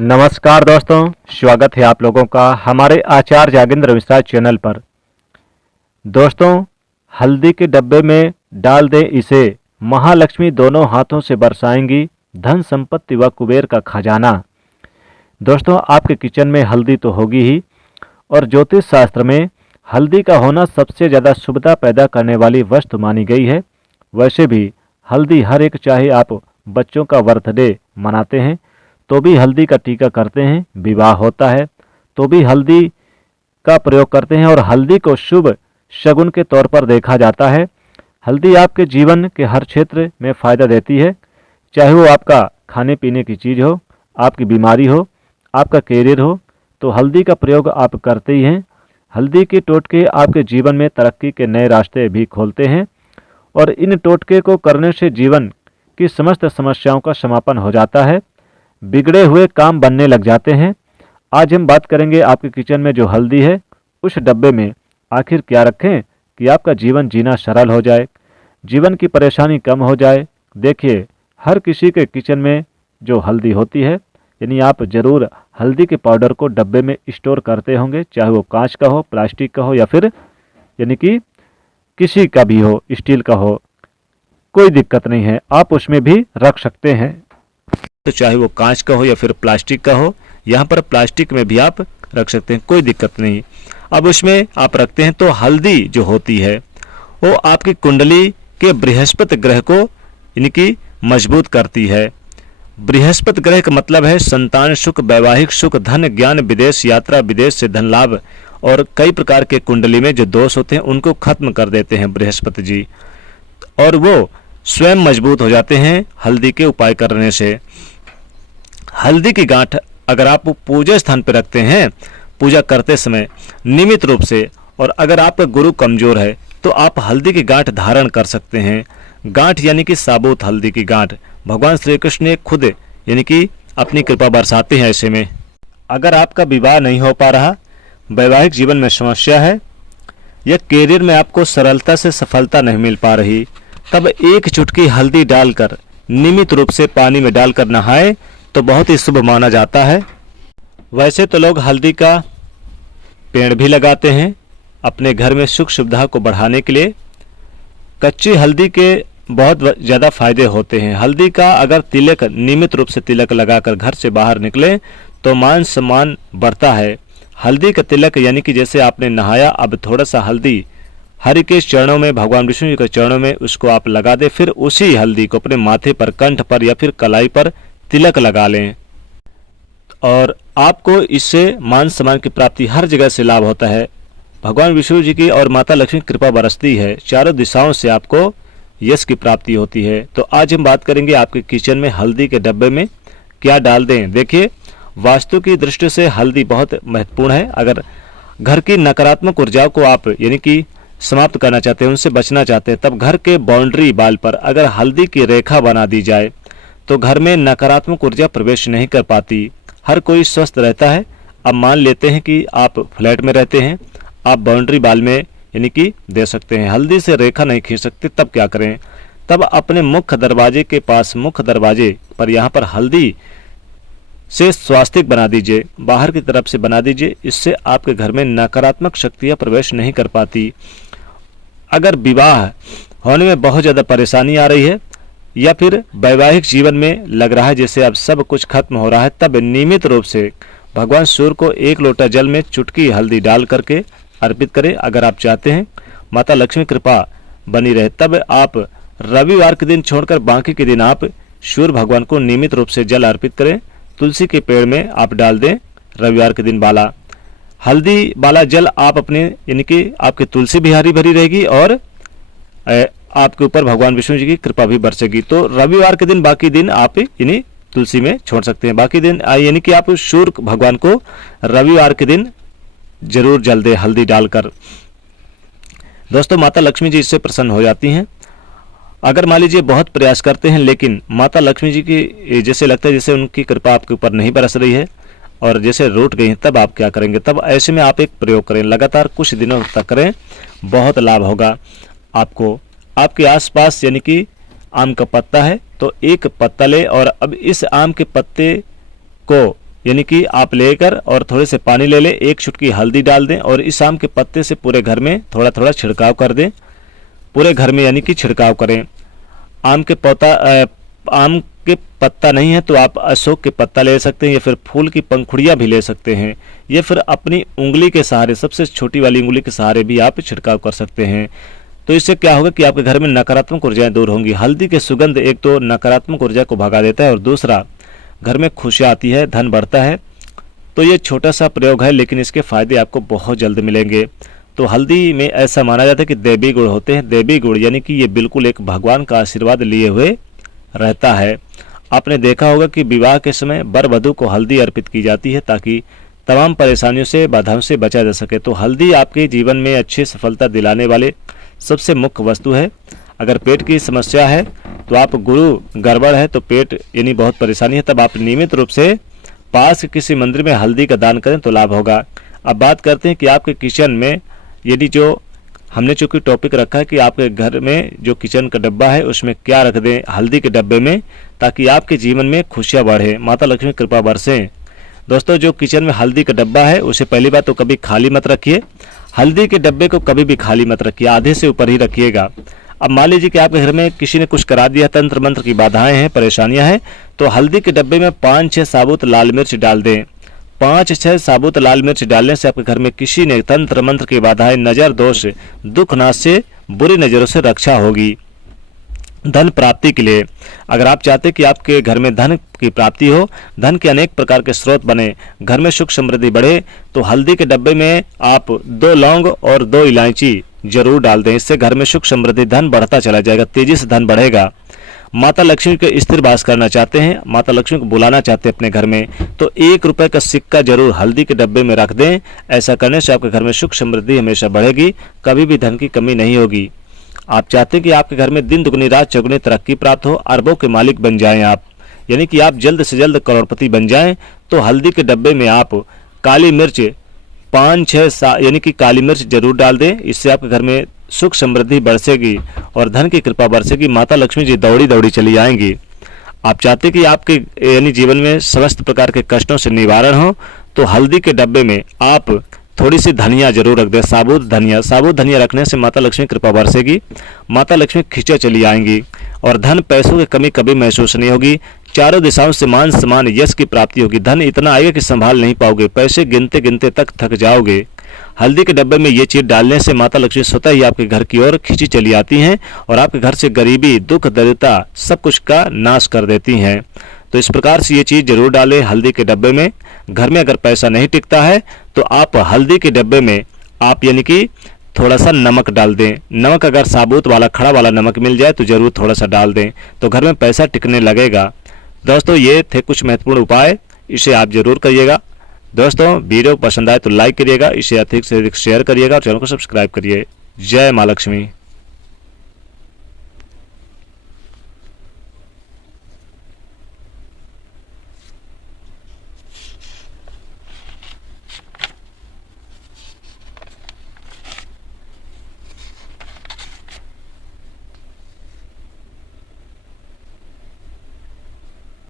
नमस्कार दोस्तों, स्वागत है आप लोगों का हमारे आचार्य जागेंद्र मिश्रा चैनल पर। दोस्तों, हल्दी के डब्बे में डाल दें इसे, महालक्ष्मी दोनों हाथों से बरसाएंगी धन संपत्ति व कुबेर का खजाना। दोस्तों, आपके किचन में हल्दी तो होगी ही, और ज्योतिष शास्त्र में हल्दी का होना सबसे ज़्यादा शुभता पैदा करने वाली वस्तु मानी गई है। वैसे भी हल्दी हर एक, चाहे आप बच्चों का बर्थडे मनाते हैं तो भी हल्दी का टीका करते हैं, विवाह होता है तो भी हल्दी का प्रयोग करते हैं और हल्दी को शुभ शगुन के तौर पर देखा जाता है। हल्दी आपके जीवन के हर क्षेत्र में फ़ायदा देती है, चाहे वो आपका खाने पीने की चीज़ हो, आपकी बीमारी हो, आपका कैरियर हो, तो हल्दी का प्रयोग आप करते ही हैं। हल्दी के टोटके आपके जीवन में तरक्की के नए रास्ते भी खोलते हैं और इन टोटके को करने से जीवन की समस्त समस्याओं का समापन हो जाता है, बिगड़े हुए काम बनने लग जाते हैं। आज हम बात करेंगे आपके किचन में जो हल्दी है उस डब्बे में आखिर क्या रखें कि आपका जीवन जीना सरल हो जाए, जीवन की परेशानी कम हो जाए। देखिए, हर किसी के किचन में जो हल्दी होती है, यानी आप ज़रूर हल्दी के पाउडर को डब्बे में स्टोर करते होंगे, चाहे वो कांच का हो, प्लास्टिक का हो या फिर यानी कि किसी का भी हो, स्टील का हो, कोई दिक्कत नहीं है, आप उसमें भी रख सकते हैं। तो चाहे वो कांच का हो या फिर प्लास्टिक का हो, यहाँ पर प्लास्टिक में भी आप रख सकते हैं, कोई दिक्कत नहीं। अब उसमें आप रखते हैं तो हल्दी जो होती है वो आपकी कुंडली के बृहस्पति ग्रह को यानी कि मजबूत करती है। बृहस्पति ग्रह का मतलब है संतान सुख, वैवाहिक सुख, धन, ज्ञान, विदेश यात्रा, विदेश से धन लाभ और कई प्रकार के कुंडली में जो दोष होते हैं उनको खत्म कर देते हैं बृहस्पति जी, और वो स्वयं मजबूत हो जाते हैं हल्दी के उपाय करने से। हल्दी की गांठ अगर आप पूजा स्थान पर रखते हैं पूजा करते समय नियमित रूप से, और अगर आपका गुरु कमजोर है तो आप हल्दी की गांठ धारण कर सकते हैं। गांठ यानी कि साबुत हल्दी की गांठ भगवान श्री कृष्ण ने खुद यानी कि अपनी कृपा बरसाते हैं। ऐसे में अगर आपका विवाह नहीं हो पा रहा, वैवाहिक जीवन में समस्या है या कैरियर में आपको सरलता से सफलता नहीं मिल पा रही, तब एक चुटकी हल्दी डालकर नियमित रूप से पानी में डालकर नहाएं तो बहुत ही शुभ माना जाता है। वैसे तो लोग हल्दी का पेड़ भी लगाते हैं अपने घर में सुख सुविधा को बढ़ाने के लिए। कच्ची हल्दी के बहुत ज़्यादा फायदे होते हैं। हल्दी का अगर तिलक नियमित रूप से तिलक लगाकर घर से बाहर निकले तो मान सम्मान बढ़ता है। हल्दी का तिलक यानी कि जैसे आपने नहाया, अब थोड़ा सा हल्दी हरि के चरणों में, भगवान विष्णु जी के चरणों में उसको आप लगा दें, फिर उसी हल्दी को अपने माथे पर, कंठ पर या फिर कलाई पर तिलक लगा लें और आपको इससे मान सम्मान की प्राप्ति हर जगह से लाभ होता है। भगवान विष्णु जी की और माता लक्ष्मी कृपा बरसती है, चारों दिशाओं से आपको यश की प्राप्ति होती है। तो आज हम बात करेंगे आपके किचन में हल्दी के डब्बे में क्या डाल दें। देखिए, वास्तु की दृष्टि से हल्दी बहुत महत्वपूर्ण है। अगर घर की नकारात्मक ऊर्जाओं को आप यानी कि समाप्त करना चाहते हैं, उनसे बचना चाहते हैं, तब घर के बाउंड्री वाल पर अगर हल्दी की रेखा बना दी जाए तो घर में नकारात्मक ऊर्जा प्रवेश नहीं कर पाती, हर कोई स्वस्थ रहता है। अब मान लेते हैं कि आप फ्लैट में रहते हैं, आप बाउंड्री वाल में यानी कि दे सकते हैं, हल्दी से रेखा नहीं खींच सकते, तब क्या करें? तब अपने मुख्य दरवाजे के पास, मुख्य दरवाजे पर यहाँ पर हल्दी से स्वास्तिक बना दीजिए, बाहर की तरफ से बना दीजिए। इससे आपके घर में नकारात्मक शक्तियाँ प्रवेश नहीं कर पाती। अगर विवाह होने में बहुत ज़्यादा परेशानी आ रही है या फिर वैवाहिक जीवन में लग रहा है जैसे अब सब कुछ खत्म हो रहा है, तब नियमित रूप से भगवान सूर्य को एक लोटा जल में चुटकी हल्दी डाल करके अर्पित करें। अगर आप चाहते हैं माता लक्ष्मी कृपा बनी रहे, तब आप रविवार के दिन छोड़कर बाकी के दिन आप सूर्य भगवान को नियमित रूप से जल अर्पित करें। तुलसी के पेड़ में आप डाल दें रविवार के दिन वाला हल्दी वाला जल, आप अपने यानी कि आपकी तुलसी भी हरी भरी रहेगी और आपके ऊपर भगवान विष्णु जी की कृपा भी बरसेगी। तो रविवार के दिन बाकी दिन आप यानी तुलसी में छोड़ सकते हैं, बाकी दिन यानी कि आप सूर्य भगवान को रविवार के दिन जरूर जल दे हल्दी डालकर। दोस्तों, माता लक्ष्मी जी इससे प्रसन्न हो जाती हैं। अगर मान लीजिए बहुत प्रयास करते हैं लेकिन माता लक्ष्मी जी की जैसे लगता है जैसे उनकी कृपा आपके ऊपर नहीं बरस रही है और जैसे रूठ गई हैं, तब आप क्या करेंगे? तब ऐसे में आप एक प्रयोग करें, लगातार कुछ दिनों तक करें, बहुत लाभ होगा आपको। आपके आसपास यानी कि आम का पत्ता है तो एक पत्ता ले और अब इस आम के पत्ते को यानी कि आप लेकर और थोड़े से पानी ले लें, 1 चुटकी हल्दी डाल दें और इस आम के पत्ते से पूरे घर में थोड़ा थोड़ा छिड़काव कर दें। पूरे घर में यानी कि छिड़काव करें। आम के पत्ता नहीं है तो आप अशोक के पत्ता ले सकते हैं या फिर फूल की पंखुड़ियाँ भी ले सकते हैं, या फिर अपनी उंगली के सहारे, सबसे छोटी वाली उंगली के सहारे भी आप छिड़काव कर सकते हैं। तो इससे क्या होगा कि आपके घर में नकारात्मक ऊर्जाएं दूर होंगी। हल्दी की सुगंध एक तो नकारात्मक ऊर्जा को भगा देता है और दूसरा घर में खुशियाँ आती है, धन बढ़ता है। तो ये छोटा सा प्रयोग है लेकिन इसके फायदे आपको बहुत जल्द मिलेंगे। तो हल्दी में ऐसा माना जाता है कि दैवी गुण होते हैं। दैवी गुण यानी कि ये बिल्कुल एक भगवान का आशीर्वाद लिए हुए रहता है। आपने देखा होगा कि विवाह के समय वर वधू को हल्दी अर्पित की जाती है ताकि तमाम परेशानियों से, बाधाओं से बचा जा सके। तो हल्दी आपके जीवन में अच्छी सफलता दिलाने वाले सबसे मुख्य वस्तु है। अगर पेट की समस्या है तो आप गुरु गड़बड़ है तो पेट यानी बहुत परेशानी है, तब आप नियमित रूप से पास के किसी मंदिर में हल्दी का दान करें तो लाभ होगा। अब बात करते हैं कि आपके किचन में यदि जो हमने चूंकि टॉपिक रखा है कि आपके घर में जो किचन का डब्बा है उसमें क्या रख दें हल्दी के डब्बे में, ताकि आपके जीवन में खुशियाँ बढ़े, माता लक्ष्मी कृपा बरसें। दोस्तों, जो किचन में हल्दी का डब्बा है उसे पहली बात तो कभी खाली मत रखिए। हल्दी के डब्बे को कभी भी खाली मत रखिए, आधे से ऊपर ही रखिएगा। अब मान लीजिए कि आपके घर में किसी ने कुछ करा दिया, तंत्र मंत्र की बाधाएं हैं, परेशानियां हैं, तो हल्दी के डब्बे में 5-6 साबुत लाल मिर्च डाल दें। 5-6 साबुत लाल मिर्च डालने से आपके घर में किसी ने तंत्र मंत्र की बाधाएं, नजर दोष, दुख नाश से, बुरी नजरों से रक्षा होगी। धन प्राप्ति के लिए अगर आप चाहते हैं कि आपके घर में धन की प्राप्ति हो, धन के अनेक प्रकार के स्रोत बने, घर में सुख समृद्धि बढ़े, तो हल्दी के डब्बे में आप 2 लौंग और 2 इलायची जरूर डाल दें। इससे घर में सुख समृद्धि, धन बढ़ता चला जाएगा, तेजी से धन बढ़ेगा। माता लक्ष्मी के स्थिर वास करना चाहते हैं, माता लक्ष्मी को बुलाना चाहते हैं अपने घर में, तो 1 रुपए का सिक्का जरूर हल्दी के डब्बे में रख दें। ऐसा करने से आपके घर में सुख समृद्धि हमेशा बढ़ेगी, कभी भी धन की कमी नहीं होगी। आप चाहते हैं कि आपके घर में दिन दुगनी रात चौगुनी तरक्की प्राप्त हो, अरबों के मालिक बन जाएं आप, यानी कि आप जल्द से जल्द करोड़पति बन जाएं, तो हल्दी के डब्बे में आप काली मिर्च 5-6 यानी कि काली मिर्च जरूर डाल दें। इससे आपके घर में सुख समृद्धि बरसेगी और धन की कृपा बरसेगी, माता लक्ष्मी जी दौड़ी दौड़ी चली आएंगी। आप चाहते हैं कि आपके यानी जीवन में समस्त प्रकार के कष्टों से निवारण हो, तो हल्दी के डब्बे में आप थोड़ी सी धनिया जरूर रख दें, साबुत धनिया। साबुत धनिया रखने से माता लक्ष्मी कृपा बरसेगी, माता लक्ष्मी खींचे चली आएंगी और धन पैसों की कमी कभी महसूस नहीं होगी। चारों दिशाओं से मान सम्मान यश की प्राप्ति होगी। धन इतना आएगा कि संभाल नहीं पाओगे, पैसे गिनते गिनते तक थक जाओगे। हल्दी के डब्बे में ये चीज डालने से माता लक्ष्मी स्वतः ही आपके घर की ओर खींची चली आती हैं और आपके घर से गरीबी, दुख, दरिद्रता सब कुछ का नाश कर देती हैं। तो इस प्रकार से ये चीज जरूर डालें हल्दी के डब्बे में। घर में अगर पैसा नहीं टिकता है तो आप हल्दी के डब्बे में आप यानी कि थोड़ा सा नमक डाल दें। नमक अगर साबुत वाला, खड़ा वाला नमक मिल जाए तो जरूर थोड़ा सा डाल दें, तो घर में पैसा टिकने लगेगा। दोस्तों, ये थे कुछ महत्वपूर्ण उपाय, इसे आप जरूर करिएगा। दोस्तों, वीडियो पसंद आए तो लाइक करिएगा, इसे अधिक से अधिक शेयर करिएगा और चैनल को सब्सक्राइब करिए। जय माँ लक्ष्मी।